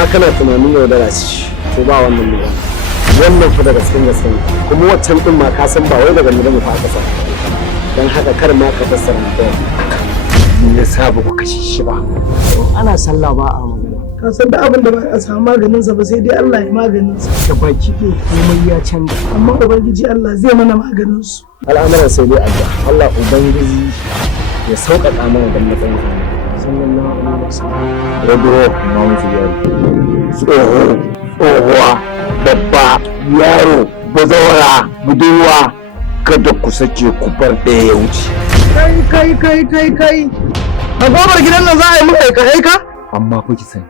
amma kana tunanin yaudara ce to ba wannan ne wannan fa daga cikin gaske kuma waccan din ma ka san ba wai daga mu fa ka san dan haka kar ma ka fassara mutum me yasa ba ku kashe shi ba ana sallah ba a magana ka san da abin da ba a samu maganin sa ba sai dai Allah ya maganin sa da baki ɗin komai ya canza amma ubangiji Allah zai mana maganin su al'amuran sai dai Allah ubangiji ya sauƙaƙa mana da matsayin sallallahu alaihi wasallam rabiro mamutu yaro tsohuwa babba yaro bazawara budurwa kada ku sake ku bar ɗaya ya wuce kai a gobar gidan nan za a yi mun aika amma fa ki sani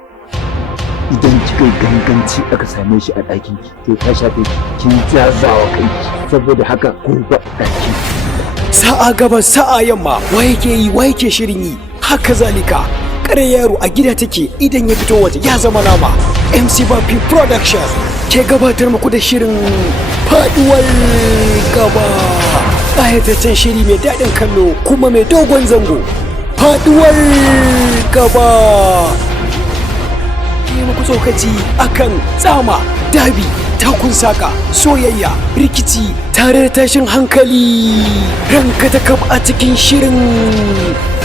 idan kika ganganci aka same shi a ɗakin ki to ta shafe kin jazawa kai saboda haka ku ba ɗakin sa'a gaba sa'a yamma wa yake shirin yi haka zalika kare yaro a gida take idan ya fito waje ya zama nama. MC Bapi Production ke gabatar muku da shirin faduwar gaba, ƙayataccen shiri mai daɗin kallo kuma mai dogon zango. Faduwar gaba ke muku tsokaci akan tsama, dabi, takun saka, soyayya, rikici tare da tashin hankali. Ranka ta kaf a cikin shirin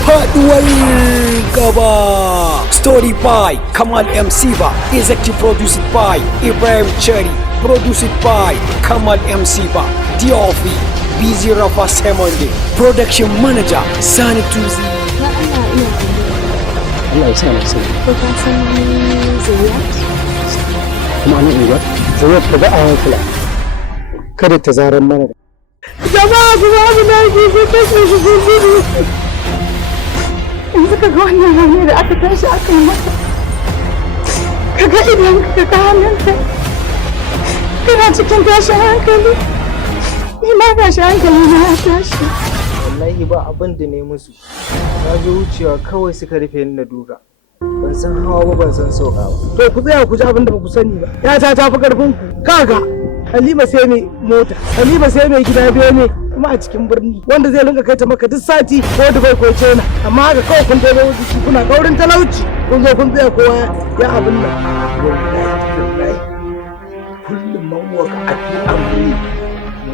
faduwar gaba. Story by Kamal M. Siva, executive produced by Ibrahim Cherry, produced by Kamal M. Siva, DOP Busy Rafa Semonde, production manager Sani Tuzi. Allah ya sa na sani. Ko ka san Zuriya? Kuma ana iya Zuriya ta ga a hankula kada ta zaran mana. Jama'a ku ba mu da ki ku kashe shi ku gudu. Yanzu ka ga wannan hanyar da aka tashi aka yi masa. Ka ga idan ka ga hannunka. Kana cikin tashin hankali. Ni ma tashi hankali na ya tashi. Wallahi ba abin da ne musu. Na ji wucewa kawai suka rufe ni da duka. Ban san hawa ba ban san sauka ba. To ku tsaya ku ji abin da ba ku sani ba. Ya ta tafi karfin ku. Kaga Halima sai mai mota, Halima sai mai gida biyu ne kuma a cikin birni wanda zai rinka kai ta maka duk sati ko Dubai ko China, amma haka kawai kun dai wuce kuna kaurin talauci kun zo kun tsaya kowa ya abin nan. Kullum man waka a fi amri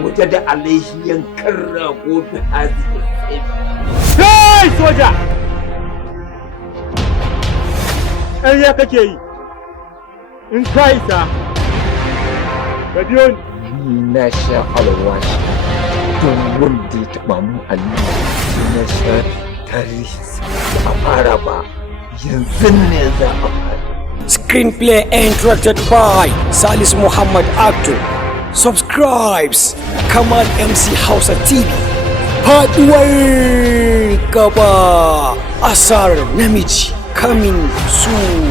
waje da alaihiyan karra ko da hazi. Kai soja! ƙarya kake yi in ka isa ka biyo ni. Na sha alwashi don wanda ya taɓa mun aliyu na sha tarihinsa da a fara ba yanzu ne za a fara. Screenplay and directed by Salis Muhammad Abdu. Subscribes Kamal MC Hausa TV. Faduwar gaba, asar namiji coming soon.